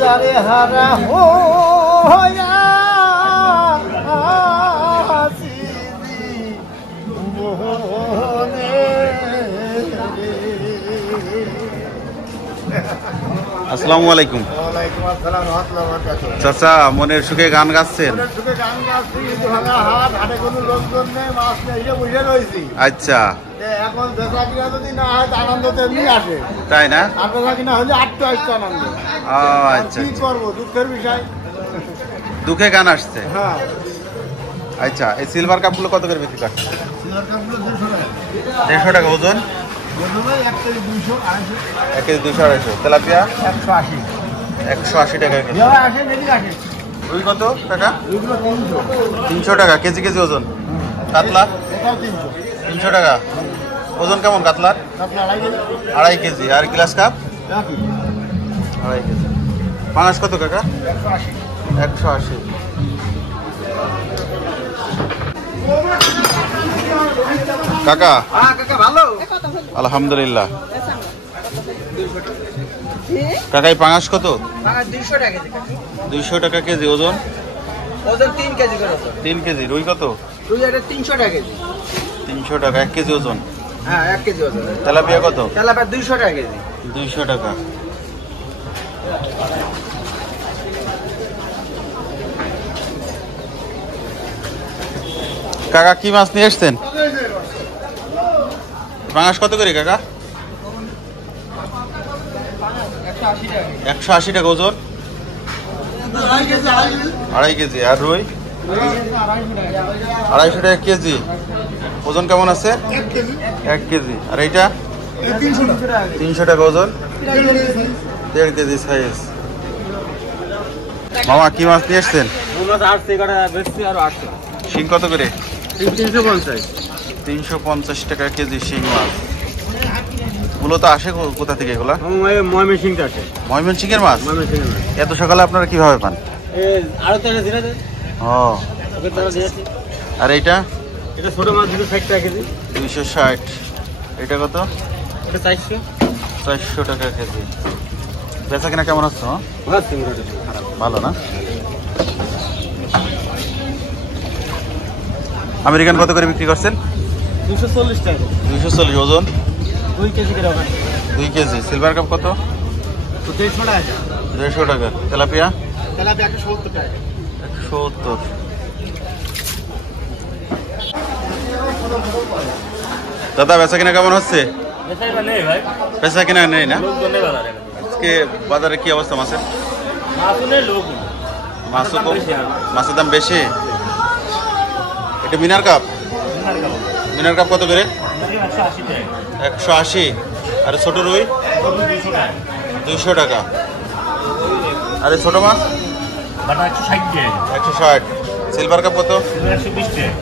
যারে হারা হইয়া আসসালামু আলাইকুম। চাচা মনের সুখে গান গাচ্ছেন? আচ্ছা, এখন বেচা কিনা যদি না হয় আনন্দ তেমনি আসে, তাই না? আর বেচা কিনা হলে আটটা আসছে আনন্দ। আচ্ছা, কি করবো, দুঃখের বিষয়। দুঃখে গান আসছে। হ্যাঁ। আচ্ছা, এই সিলভার কাপগুলো কত করে বিক্রি করছে? সিলভার কাপগুলো 150 টাকা ওজন। 1 কেজি 200, 250। 1 কেজি 200, 250। তেলাপিয়া 180। 180 টাকা কেজি। আসে মেডিক আসে। রুই কত টাকা? ওইগুলো 300। 300 টাকা কেজি কেজি ওজন। কাতলা এটাও 300। 300 টাকা। ওজন কেমন কাতলার? আপনার 2.5 কেজি। আর গ্লাস কাপ একই 2.5 কেজি। পাঙাশ কত কাকা? 180। 180। কাকা কাকা ভালো? আলহামদুলিল্লাহ। কাকাই পাঙাশ কত? 200 টাকা কেজি। 200 টাকা কেজি। ওজন? ওজন 3 কেজি করে। 3 কেজি। রুই কত? রুই এটা 300 টাকা কেজি। 300 টাকা 1 কেজি ওজন। হ্যাঁ 1 কেজি ওজন। তেলাপিয়া কত? তেলাপিয়া 200 টাকা কেজি। 200 টাকা। কাকা কি মাছ নিয়ে এসছেন? পাঙাশ কত করে কাকা? 180 টাকা ওজন। 2.5 কেজি। আর রুই? 250 টাকা কেজি। ওজন কেমন আছে? 1 কেজি। আর এইটা 300 টাকা ওজন। 1.5 কেজি সাইজ। মামা কি মাছ নিয়ে এসছেন? শিং কত করে? 350 টাকা কেজি শিং মাছ। মূলত আসে কোথা থেকে এগুলা? ময়মনসিংহের মাছ। এত সকালে আপনারা কিভাবে পান? ও, আর এইটা? এটা ছোট মাছ 260 টাকা কেজি। 260। এটা কত? এটা 400। 400 টাকা কেজি। বেচা কিনা কেমন হচ্ছে? ভালো না? আমেরিকান কত করে বিক্রি করছেন? 240 টাকা। 240। ওজন? 2 কেজি করে। 2 কেজি। সিলভার কাপ কত? 150 টাকা। 150 টাকা। তেলাপিয়া? তেলাপিয়া 170 টাকা। 170। দাদা বেচা কিনা কেমন হচ্ছে? বেচা কিনা নেই না? আজকে বাজারে কি অবস্থা মাছের? মাছও কম, মাছের দাম বেশি। এটা মিনার কাপ? মিনার কাপ কত করে? 180। আর ছোট রুই? 200 টাকা। আরে ছোট মাছ? 160। সিলভার কাপ কত? 120 টাকা।